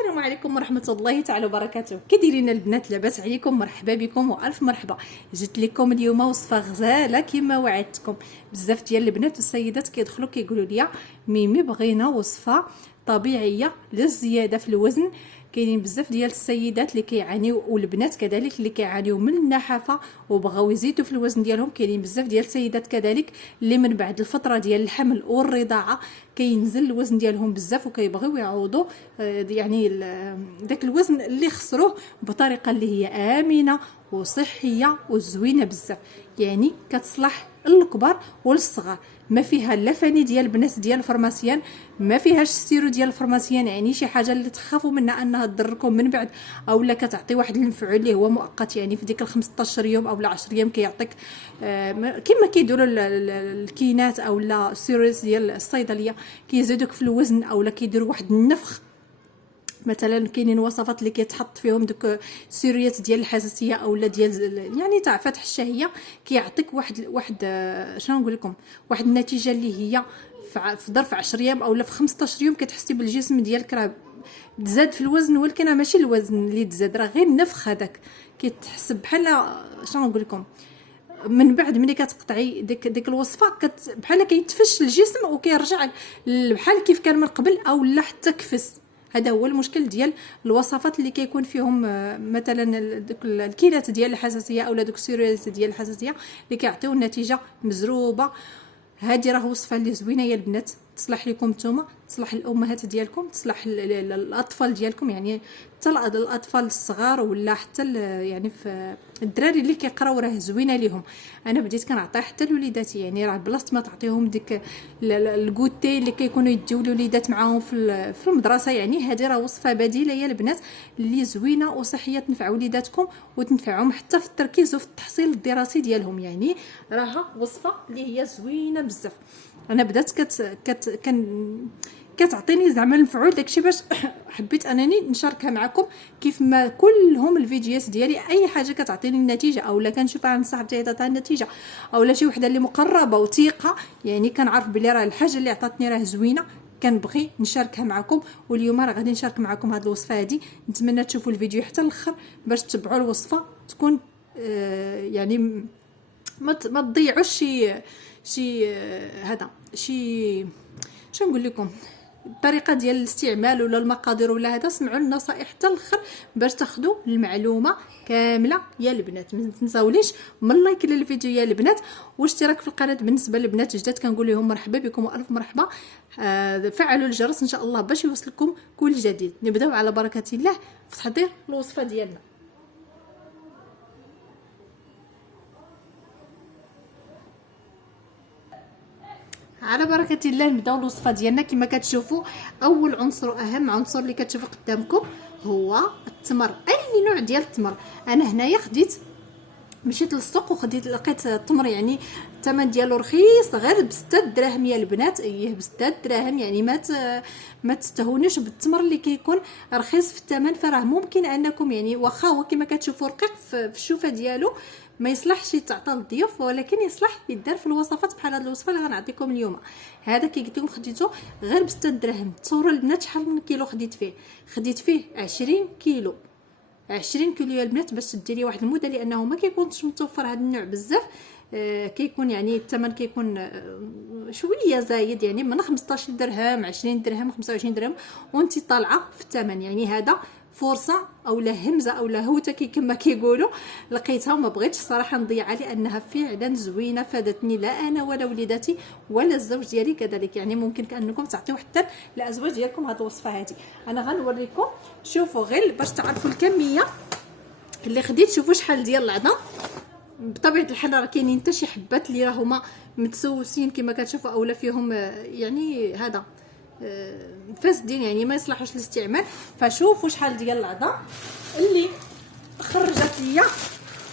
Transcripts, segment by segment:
السلام عليكم ورحمه الله تعالى وبركاته. كي دايرين البنات؟ لاباس عليكم؟ مرحبا بكم والف مرحبا. جيت لكم اليوم وصفه غزاله كما وعدتكم. بزاف ديال البنات والسيدات كيدخلوا كيقولوا لي ميمي بغينا وصفه طبيعيه للزياده في الوزن. كاينين بزاف ديال السيدات اللي كيعانيو والبنات كذلك اللي كيعانيو من النحافه وبغاو يزيدوا في الوزن ديالهم. كاينين بزاف ديال السيدات كذلك اللي من بعد الفتره ديال الحمل والرضاعه كينزل الوزن ديالهم بزاف وكيبغيو يعوضوا يعني داك الوزن اللي خسروه بطريقه اللي هي امنه وصحيه وزوينه بزاف. يعني كتصلح للكبار وللصغار، ما فيها لا فاني ديال البنات ديال الفرماسيان، ما فيهاش السيرو ديال الفرماسيان، يعني شي حاجه اللي تخافوا منها انها تضركم من بعد اولا كتعطي واحد المفعول اللي هو مؤقت. يعني في ديك ال 15 يوم او 10 ايام كيعطيك كما كيديروا الكينات او لا السيروس ديال الصيدليه، كيزيدوك في الوزن اولا كيديروا واحد النفخ. مثلا كاينين وصفات اللي كيتحط فيهم دوك السيريات ديال الحساسيه اولا ديال يعني تاع فتح الشهيه، كيعطيك واحد شنو نقول لكم، واحد النتيجه اللي هي في ظرف 10 ايام اولا في 15 يوم كتحسي بالجسم ديالك راه تزاد في الوزن. ولكن راه ماشي الوزن اللي تزاد، راه غير النفخ هذاك كيتحسب بحال شنو نقول لكم. من بعد ملي كتقطعي ديك الوصفه بحال كيتفش الجسم وكيرجع بحال كيف كان من قبل او لا حتى كفس. هذا هو المشكل ديال الوصفات اللي كيكون فيهم مثلا دوك الكيلات ديال الحساسيه اولا دوك السيريز ديال الحساسيه اللي كيعطيو النتيجه مزروبه. هذه راه وصفه اللي زوينه يا البنات، تصلح لكم نتوما، تصلح الامهات ديالكم، تصلح الاطفال ديالكم، يعني حتى الاطفال الصغار ولا حتى يعني في الدراري اللي كيقراو راه زوينه ليهم. انا بديت كنعطيها حتى لوليداتي، يعني راه بلاصه ما تعطيهم ديك الكوتي اللي كيكونوا يديو الوليدات معاهم في المدرسه. يعني هذه راه وصفه بديله يا البنات اللي زوينه وصحيه تنفع وليداتكم وتنفعهم حتى في التركيز وفي التحصيل الدراسي ديالهم. يعني راها وصفه اللي هي زوينه بزاف. انا بدات كتعطيني زعما المفعول داكشي باش حبيت انني نشاركها معكم. كيف ما كلهم الفيديوهات ديالي اي حاجه كتعطيني النتيجه اولا كنشوفها عند صاحبتي عطاتها النتيجه اولا شي وحده اللي مقربه وثيقه، يعني كنعرف بلي راه الحاجه اللي عطاتني راه زوينه، كنبغي نشاركها معكم. واليوم راه غادي نشارك معكم هذه الوصفه هذه. نتمنى تشوفوا الفيديو حتى الاخر باش تتبعوا الوصفه تكون يعني ما تضيعوش شي هذا شي شنو نقول لكم الطريقه ديال الاستعمال ولا المقادير ولا هذا. سمعوا النصائح حتى الاخر باش تاخذوا المعلومه كامله يا البنات. ما تنساوليش من لايك للفيديو يا البنات واشتراك في القناه. بالنسبه للبنات جداد كنقول لهم مرحبا بكم والف مرحبا. فعلوا الجرس ان شاء الله باش يوصلكم كل جديد. نبداو على بركه الله في تحضير الوصفه ديالنا. على بركه الله نبداو الوصفه ديالنا. كما كتشوفوا اول عنصر واهم عنصر اللي كتشوفوا قدامكم هو التمر، اي نوع ديال التمر. انا هنايا مشيت للسوق وخديت لقيت التمر، يعني الثمن ديالو رخيص غير ب6 دراهم يا البنات. ايه ب6 دراهم، يعني ما تستهونوش بالتمر اللي كيكون رخيص في الثمن. فراه ممكن انكم يعني واخا هو كما كتشوفوا رقيق في الشوفه ديالو ما يصلحش يتعطى للضيوف، ولكن يصلح يدار في الوصفات بحال هذه الوصفه اللي غنعطيكم اليوم. هذا كي قلت لكم خديته غير ب6 دراهم. تصوروا البنات شحال من كيلو خديت فيه 20 كيلو. 20 كيلو يا البنات باش ديري واحد المده، لانه ما كيكونش متوفر هذا النوع بزاف. كيكون يعني الثمن كيكون شويه زايد، يعني من 15 درهم 20 درهم 25 درهم وانت طالعه في الثمن. يعني هذا فرصه اولا همزه اولا هوته كما كيقولوا لقيتها وما بغيتش صراحه نضيعها، لانها فعلا زوينه فادتني لا انا ولا وليداتي ولا الزوج ديالي كذلك. يعني ممكن كانكم تعطيو حتى الازواج ديالكم هذه الوصفه هذه. انا غنوريكم، شوفوا غير باش تعرفوا الكميه اللي خديت. شوفوا شحال ديال العظم. بطبيعه الحال راه كاينين حتى شي حبات اللي راهما متسوسين كما كتشوفوا اولا فيهم يعني هذا فاسدين، يعني ما يصلحوش للاستعمال. فشوفوا شحال ديال العظام اللي خرجت ليا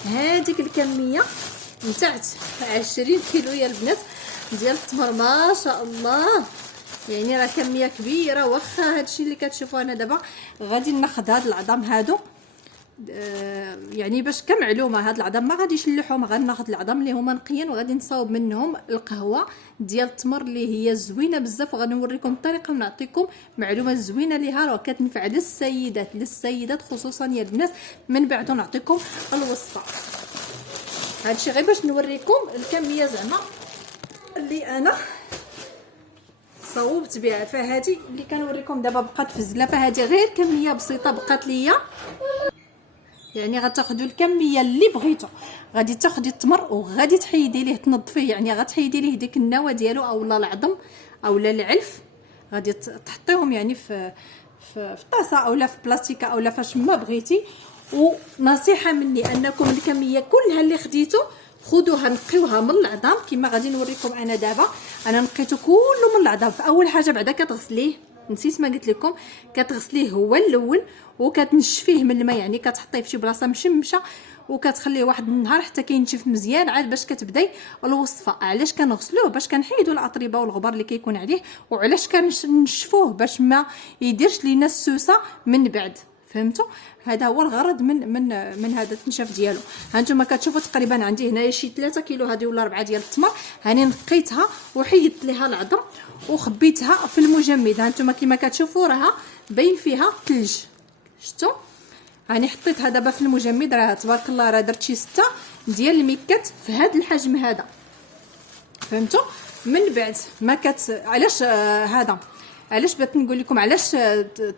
هذيك الكميه نتاع 20 كيلو يا البنات ديال التمر. ما شاء الله، يعني راه كميه كبيره. واخا هادشي اللي كتشوفوا انا دابا غادي ناخذ هاد العظام هادو يعني باش كمعلومه، هاد العظام ما غاديش نلوحهم، غناخذ العظام اللي هما نقيين وغادي نصاوب منهم القهوه ديال التمر اللي هي زوينه بزاف، وغنوريكم الطريقه ونعطيكم معلومه زوينه ليها راه كتنفع للسيدات خصوصا يا البنات. من بعد نعطيكم الوصفه. هادشي غير باش نوريكم الكميه زعما اللي انا صوبت بها. فهادي اللي كنوريكم دابا بقات في الزله، فهادي غير كميه بسيطه بقات ليا. يعني غتاخذوا الكميه اللي بغيتو، غادي تاخذي التمر وغادي تحيدي ليه تنظفيه، يعني غتحيدي ليه ديك النواه ديالو اولا العظم اولا العلف، غادي تحطيهم يعني في طاسه اولا في بلاستيكه اولا فاش ما بغيتي. ونصيحه مني انكم الكميه كلها اللي خديتو خذوها نقيوها من العظام كما غادي نوريكم. انا دابا انا نقيته كله من العظام. فاول حاجه بعدا كتغسليه، نسيت ما قلت لكم، كتغسليه هو الاول وكتنشفيه من الماء، يعني كتحطيه في شي بلاصه مشمشه وكتخليه واحد النهار حتى كينشف مزيان عاد باش كتبداي الوصفه. علاش كنغسلوه؟ باش كنحيدوا الاتربه والغبار اللي كيكون عليه، وعلاش كنشفوه؟ باش ما يديرش لينا السوسه من بعد. فهمتوا؟ هذا هو الغرض من هذا التنشاف ديالو. ها نتوما كتشوفوا تقريبا عندي هنايا شي 3 كيلو هذه ولا 4 ديال التمر. هاني نقيتها وحيدت ليها العظم وخبيتها في المجمد. ها نتوما كما كتشوفوا راها باين فيها ثلج، شفتوا؟ هاني حطيتها دابا في المجمد. راه تبارك الله راه درت شي 6 ديال الميكات في هذا الحجم هذا. فهمتوا؟ من بعد ما علاش هذا علاش بغيت نقول لكم علاش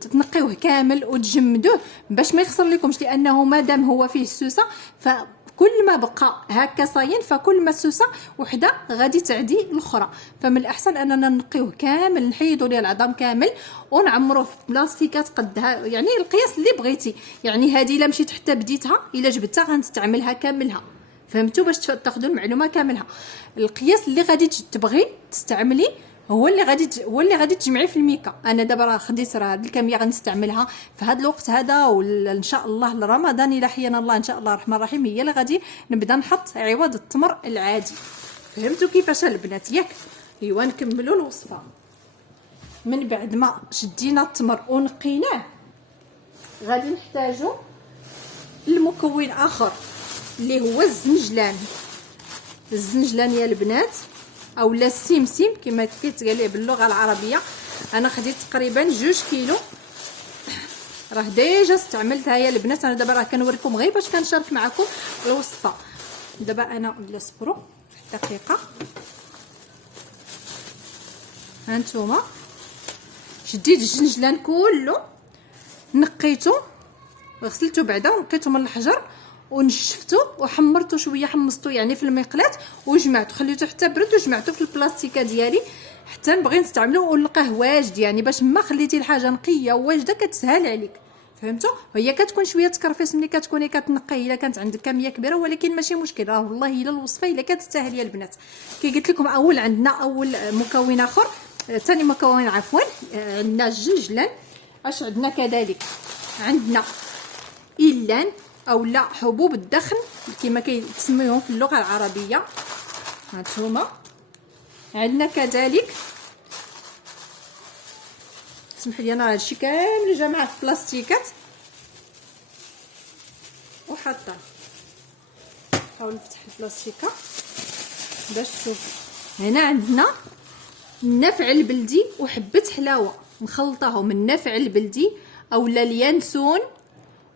تنقيوه كامل وتجمدوه باش ما يخسر لكمش، لانه مادام هو فيه السوسه فكل ما بقى هكا صاين فكل ما السوسه وحده غادي تعدي الاخرى. فمن الاحسن اننا نقيوه كامل، نحيدوا ليه العظام كامل ونعمروه في بلاستيكات قدها، يعني القياس اللي بغيتي. يعني هذه الا مشيت حتى بديتها الا جبتها غنستعملها كاملها. فهمتوا؟ باش تاخذوا المعلومه كاملها. القياس اللي غادي تبغي تستعملي هو اللي غادي تجمعيه في الميكا. انا دابا راه خديت راه هاد الكميه غنستعملها في هذا الوقت هذا، وان شاء الله لرمضان الى حيانا الله ان شاء الله الرحمن الرحيم هي اللي غادي نبدا نحط عوض التمر العادي. فهمتوا كيفاش البنات ياك؟ ايوا نكملوا الوصفه. من بعد ما شدينا التمر ونقيناه غادي نحتاجو المكون اخر اللي هو الزنجلان يا البنات، اولا السمسم كما كيتقال باللغه العربيه. انا خديت تقريبا 2 كيلو، راه ديجا استعملتها يا البنات. انا دابا راه كنوريكم غير باش كنشارك معكم الوصفه. دابا انا بلا صبروا دقيقه. ها نتوما شديت الجنجلان كله نقيته، غسلته بعدا ونقيته من الحجر ونشفته وحمرته شويه، حمصته يعني في المقلاة وجمعته، خليته حتى برد وجمعته في البلاستيكه ديالي حتى نبغي نستعملوه ونلقاه واجد. يعني باش ما خليتي الحاجه نقيه وواجده كتسهل عليك. فهمتوا؟ هي كتكون شويه تكرفيس ملي كتكوني كتنقيه الا كانت عندك كميه كبيره، ولكن ماشي مشكل. راه والله الا الوصفه الا كتستاهل يا البنات. كي قلت لكم عندنا اول مكون اخر، ثاني مكون عفوا، عندنا الجنجلان. اش عندنا كذلك؟ عندنا إلان اولا حبوب الدخن كما كيتسميوهم في اللغه العربيه. هانتوما عندنا كذلك، سمحوا لي انا هادشي كامل جماعه في بلاستيكات وحاطه. نحاول نفتح البلاستيكه باش تشوف. هنا عندنا النفع البلدي وحبه حلاوه مخلطاهم، النفع البلدي اولا اليانسون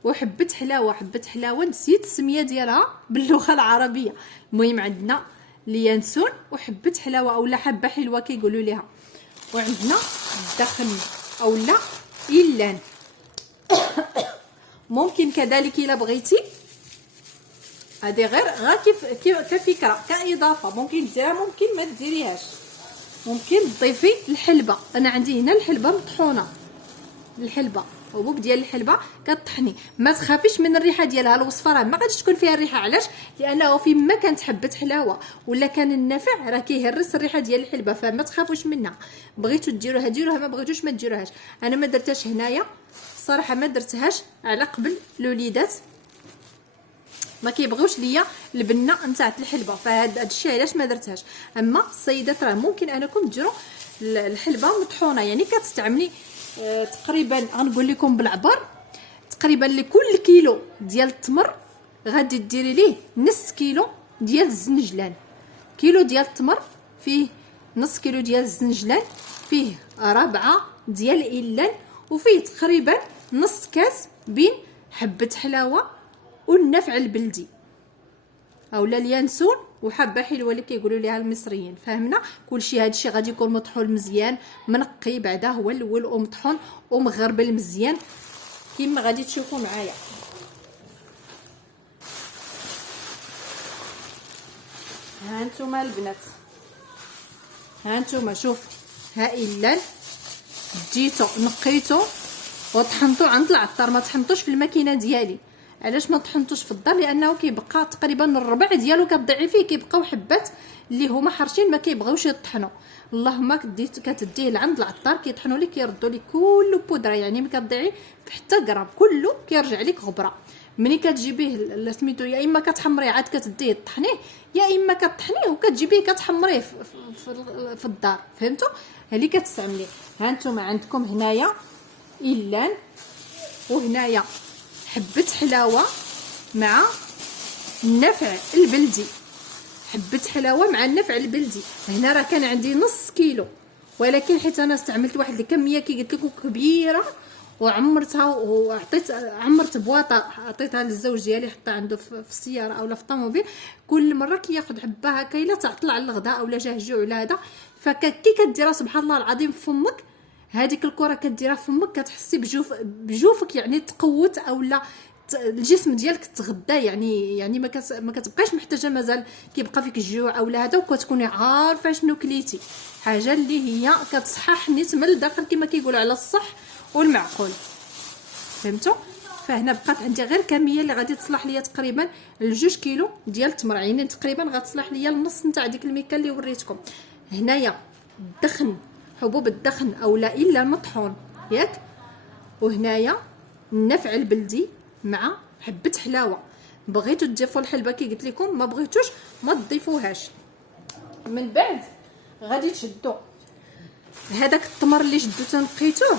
وحبه حلاوه. حبه حلاوه نسيت السميه ديالها باللغه العربيه. المهم عندنا اليانسون وحبه حلاوه اولا حبه حلوه كيقولوا ليها. وعندنا الدخن اولا إلان. ممكن كذلك الا بغيتي هذه غير كفكره كاضافه، ممكن ديرها ممكن ما ديريهاش. ممكن تضيفي الحلبه. انا عندي هنا الحلبه مطحونه، الحلبه حبوب ديال الحلبه كطحني. ما تخافيش من الريحه ديالها، الوصفه راه ما غاديش تكون فيها الريحه. علاش؟ لانه فيما كانت حبه حلاوه ولا كان النافع راه كيهرس الريحه ديال الحلبه، فما تخافوش منها. بغيتوا ديروها ديروها، ما بغيتوش ما ديروهاش. انا ما درتهاش هنايا صراحه، ما درتهاش على قبل الوليدات ما كيبغيوش ليا البنه نتاع الحلبه، فهاد الشيء علاش ما درتهاش. اما السيدات راه ممكن انكم ديروا الحلبه مطحونه، يعني كتستعملي تقريبا غنقول لكم بالعبار تقريبا لكل كيلو ديال التمر غادي ديري ليه نص كيلو ديال الزنجلان. كيلو ديال التمر فيه نص كيلو ديال الزنجلان، فيه 4 ديال الإلان، وفيه تقريبا نص كاس بين حبة حلاوة والنفع البلدي اولا اليانسون وحبه حلوه اللي كيقولوا ليها المصريين. فهمنا كلشي هادشي غادي يكون مطحون مزيان، منقي بعدا هو الاول ومطحون ومغربل مزيان كما غادي تشوفوا معايا. ها نتوما البنات، ها نتوما شوف، ها إلان ديتو نقيتو وطحنتو عند العطار، ما طحنتوش في الماكينه ديالي. علاش ما طحنتوش في الدار؟ لانه كيبقى تقريبا الربع ديالو كتضيعي فيه، كيبقاو حبات اللي هما حارشين ما كيبغيوش يطحنوا. اللهم كتديه لعند العطار كيطحنوا لك كيردوا لك كله بودره، يعني ما كتضيعي حتى غرام، كله كيرجع لك غبره. ملي كتجيبيه سميتو يا اما كتحمريه عاد كتديه طحنيه، يا اما كطحنيه وكتجيبيه كتحمريه في الدار. فهمتوا؟ هذه كتستعمليه. ها نتوما عندكم هنايا إلان، وهنايا حبة حلاوة مع النفع البلدي، حبة حلاوة مع النفع البلدي. هنا راه كان عندي نص كيلو، ولكن حيت انا استعملت واحد الكميه كي قلت لكم كبيره وعمرتها عمرت بواطه عطيتها للزوج ديالي حتى عنده في السياره اولا في الطوموبيل، كل مره كياخذ حبه هكا الا تعطل على الغداء اولا جاه الجوع ولا هذا، فكي كديرها سبحان الله العظيم في فمك، هذيك الكره كديرها في فمك كتحسي بجوفك يعني تقوت اولا الجسم ديالك تغدى، يعني ما كتبقاش محتاجه مازال كيبقى فيك الجوع اولا هذا، وكتكوني عارفه شنو كليتي، حاجه اللي هي كتصحح نيت من الداخل كما كيقولوا على الصح والمعقول. فهمتوا؟ فهنا بقات عندي غير كميه اللي غادي تصلح ليا تقريبا 2 كيلو ديال التمر، يعني تقريبا غتصلح ليا النص نتاع ديك الميكا اللي وريتكم. هنايا الدخن، حبوب الدخن اولا الا مطحون ياك، وهنايا النفع البلدي مع حبه حلاوه. بغيتوا تضيفوا الحلبه كي قلت لكم، ما بغيتوش ما تضيفوهاش. من بعد غادي تشدوا هذاك التمر اللي شدوته نقيتوه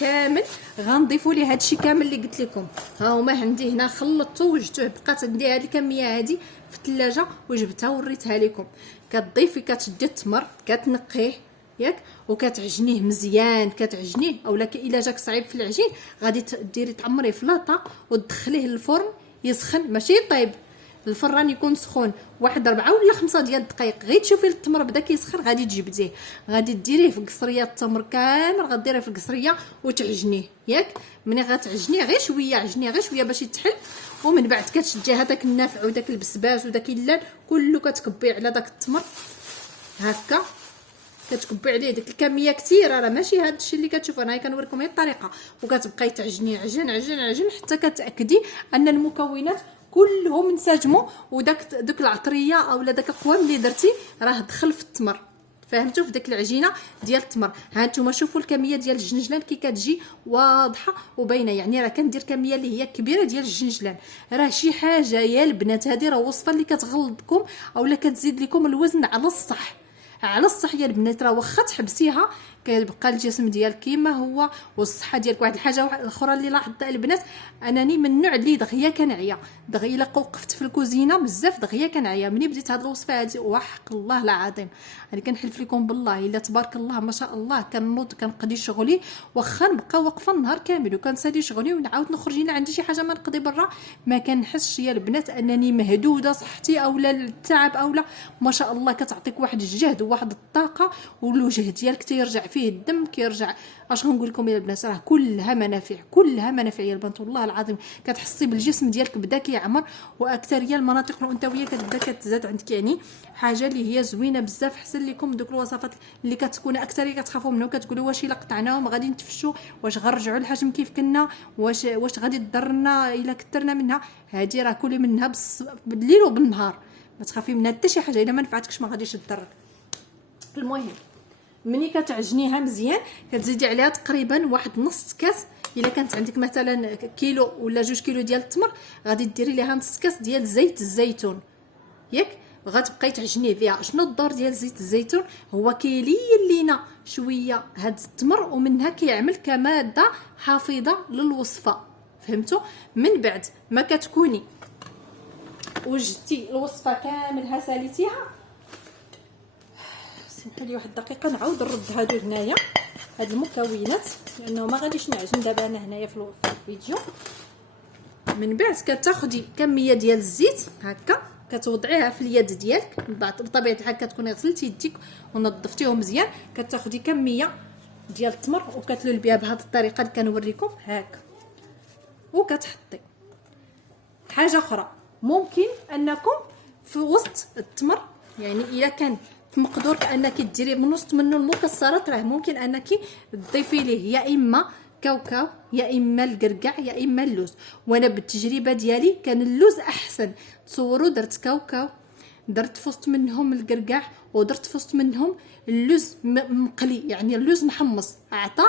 كامل، غنضيفوا ليه هادشي كامل اللي قلت لكم. ها هما عندي هنا خلطته وجدته، بقات عندي هذه الكميه هذه في الثلاجه وجبتها وريتها لكم. كتضيفي كتشدي التمر كتنقيه ياك وكتعجنيه مزيان، كتعجنيه اولا الا جاك صعيب في العجين غادي ديري تعمريه في لاطه وتدخليه للفرن يسخن، ماشي طيب، الفران يكون سخون، واحد 4 ولا 5 ديال الدقائق. غير تشوفي التمر بدا كيسخن غادي تجبديه، غادي ديريه في قصريه التمر كامل، غديريه في القصريه وتعجنيه ياك. ملي غتعجنيه غير شويه، عجنيه غير شويه باش يتحل، ومن بعد كتشدي هذاك النافع وداك البسباس وداك اللان كله كتكبيه على داك التمر هكا، كتكبي عليه ديك الكميه كثيره، راه ماشي هذا الشيء اللي كتشوفوا انا كنوريكم هي الطريقه، وكتبقاي تعجني عجن عجن عجن حتى كتاكدي ان المكونات كلهم انسجموا، وداك العطريه اولا داك القوام اللي درتي راه دخل في التمر. فهمتوا؟ في داك العجينه ديال التمر. ها نتوما شوفوا الكميه ديال الجنجلان كي كتجي واضحه وباينه، يعني راه كندير كميه اللي هي كبيره ديال الجنجلان، راه شي حاجه يا البنات هذه راه وصفه اللي كتغلظكم اولا كتزيد لكم الوزن على الصح، على الصح يا البنات. راه واخا تحبسيها كيبقى الجسم ديالك كيما هو والصحه ديالك. واحد الحاجه الاخرى اللي لاحظتها البنات، انني من النوع اللي دغيا كنعيا، دغيا الا وقفت في الكوزينه بزاف دغيا كنعيا. ملي بديت هاد الوصفه هادي وحق الله العظيم انا كنحلف لكم بالله الا تبارك الله ما شاء الله كنوض كنقضي شغلي، واخا نبقى واقفه النهار كامل وكنسالي شغلي ونعاود نخرج الا عندي شي حاجه ما نقضي برا، ما كنحسش يا البنات انني مهدوده صحتي اولا التعب اولا ما شاء الله. كتعطيك واحد الجهد وواحد الطاقه، والوجه ديالك تيرجع فيه الدم كيرجع. اش غنقول لكم يا البنات، راه كلها منافع، كلها منافع يا البنات والله العظيم. كتحسي بالجسم ديالك بدا كيعمر، واكثريه المناطق الانثويه كتبدا كتزاد عندك، يعني حاجه اللي هي زوينه بزاف. حسن لكم دوك الوصفات اللي كتكون اكثريه كتخافوا منهم، كتقولوا واش الا قطعناهم غادي نتفشوا، واش غنرجعوا الحجم كيف كنا، واش غادي تضرنا الا كثرنا منها. هذه راه كلي منها بالليل وبالنهار، ما تخافي منها حتى شي حاجه، الا ما نفعتكش ما غاديش تضرك. المهم ملي كتعجنيها مزيان كتزيدي عليها تقريبا واحد نص كاس، الا كانت عندك مثلا كيلو ولا 2 كيلو ديال التمر غادي ديري ليها نص كاس ديال زيت الزيتون ياك، غتبقاي تعجنيه فيها. شنو الدور ديال زيت الزيتون؟ هو كيلين لينا شويه هاد التمر، ومنها كيعمل كماده حافظه للوصفه. فهمتوا؟ من بعد ما كتكوني وجدتي الوصفه كاملها ساليتيها، سمحوا لي واحد الدقيقه نعاود نرد هادو هنايا هاد المكونات لانه ما غاديش نعجن دابا انا هنايا في الفيديو. من بعد كتاخدي كميه ديال الزيت هكا كتوضعيها في اليد ديالك، بطبيعه الحال كتكوني غسلتي يديك ونظفتيهم مزيان. كتاخدي كميه ديال التمر وكتلول بها بهذه الطريقه اللي كنوريكم هكا، وكتحطي حاجه اخرى. ممكن انكم في وسط التمر يعني الا كان في مقدورك انك ديري من وسط منه المكسرات، راه ممكن انك تضيفي ليه يا اما كاوكاو يا اما القرقع يا اما اللوز. وانا بالتجربه ديالي كان اللوز احسن. تصوروا درت كاوكاو، درت في وسط منهم القرقع، ودرت في وسط منهم اللوز مقلي يعني اللوز محمص، عطى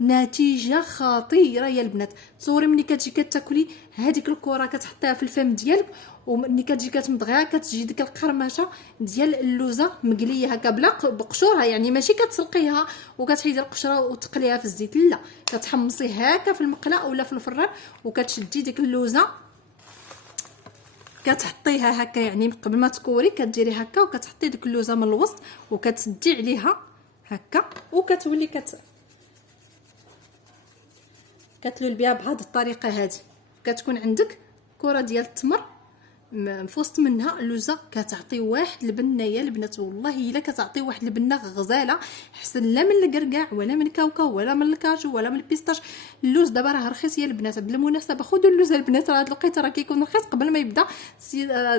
نتيجه خطيره يا البنات. تصوري ملي كتجي كتاكلي هذيك الكره كتحطيها في الفم ديالك، وملي كتجي كتمضغيها كتجي ديك القرمشه ديال اللوزه مقليه هكا بلا بقشورها، يعني ماشي كتسلقيها وكتحيدي القشره وتقليها في الزيت، لا كتحمصي هكا في المقله اولا في الفران، وكتشدي ديك اللوزه كتحطيها هكا يعني قبل ما تكوري كديري هكا وكتحطي ديك اللوزه من الوسط وكتسدي عليها هكا وكتولي كتلول بها بهذه الطريقه هذه. كتكون عندك كره ديال التمر في وسط منها اللوزه كتعطي واحد البنه يا البنات، والله الا كتعطي واحد البنه غزاله احسن لا من القرقاع ولا من الكاوكاو ولا من الكاجو ولا من البيستاش. اللوز دابا راه رخيص يا البنات، بالمناسبه خذوا اللوز البنات، راه هذا الوقت راه كيكون رخيص قبل ما يبدا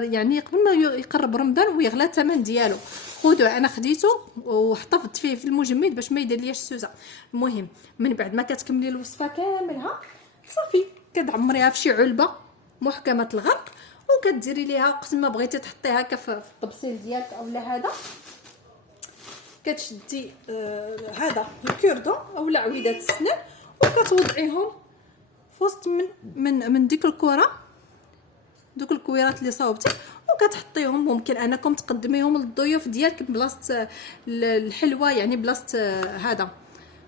يعني قبل ما يقرب رمضان ويغلى الثمن ديالو. خذوه، انا خديته واحتفظت فيه في المجمد باش ما يدير ليش السوزه. المهم من بعد ما كتكملي الوصفه كاملها صافي كتعمريها في شي علبه محكمه الغرق وكديري ليها وقت ما بغيتي تحطيها هكا في الطبسيل ديالك اولا هذا كتشدي هذا الكردون اولا عويدات السنان وكتوضعيهم في وسط من ديك الكره، دوك الكويرات اللي صاوبتي وكتحطيهم. ممكن انكم تقدميهم للضيوف ديالك بلاصه الحلوه يعني بلاصه هذا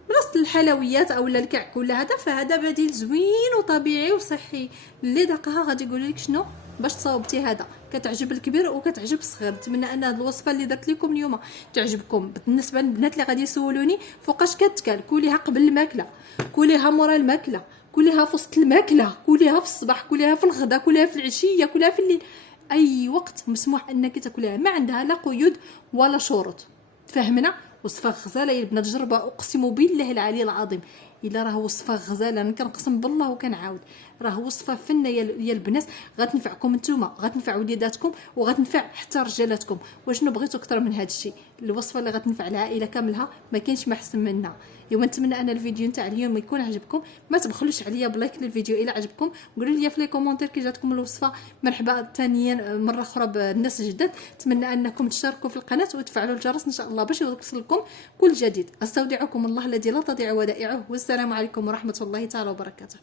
بلاصه الحلويات اولا الكعك ولا هذا، فهذا بديل زوين وطبيعي وصحي. اللي ذاقها غادي يقول لك شنو باش تصاوبتي هذا كتعجب الكبير وكتعجب الصغير. نتمنى ان هذه الوصفه اللي درت لكم اليوم تعجبكم. بالنسبه للبنات اللي غادي يسولوني فوقاش كتكال، كليها قبل الماكله، كليها مورا الماكله، كليها في وسط الماكله، كليها في الصباح، كليها في الغداء، كليها في العشيه، كليها في الليل، اي وقت مسموح انك تاكليها، ما عندها لا قيود ولا شروط. فهمنا؟ وصفه غزاله يا البنات، جربها اقسم بالله العلي العظيم. الا راه وصفه غزاله انا كنقسم بالله وكنعاود راه وصفه فنه يا البنات، غتنفعكم نتوما، غتنفع وليداتكم وغتنفع حتى رجالاتكم. وشنو بغيتوا اكثر من هذا الشيء؟ الوصفه اللي غتنفع العائله كاملها ما كاينش ما احسن منها. ايوا نتمنى ان الفيديو نتاع اليوم يكون عجبكم. ما تبخلوش عليا بلايك للفيديو الا عجبكم، قولوا لي في لي كومونتير كي جاتكم الوصفه. مرحبا ثانيا مره اخرى بالناس الجداد، نتمنى انكم تشتركوا في القناه وتفعلوا الجرس ان شاء الله باش يوصلكم كل جديد. استودعكم الله الذي لا تضيع ودائعه، والسلام عليكم ورحمه الله تعالى وبركاته.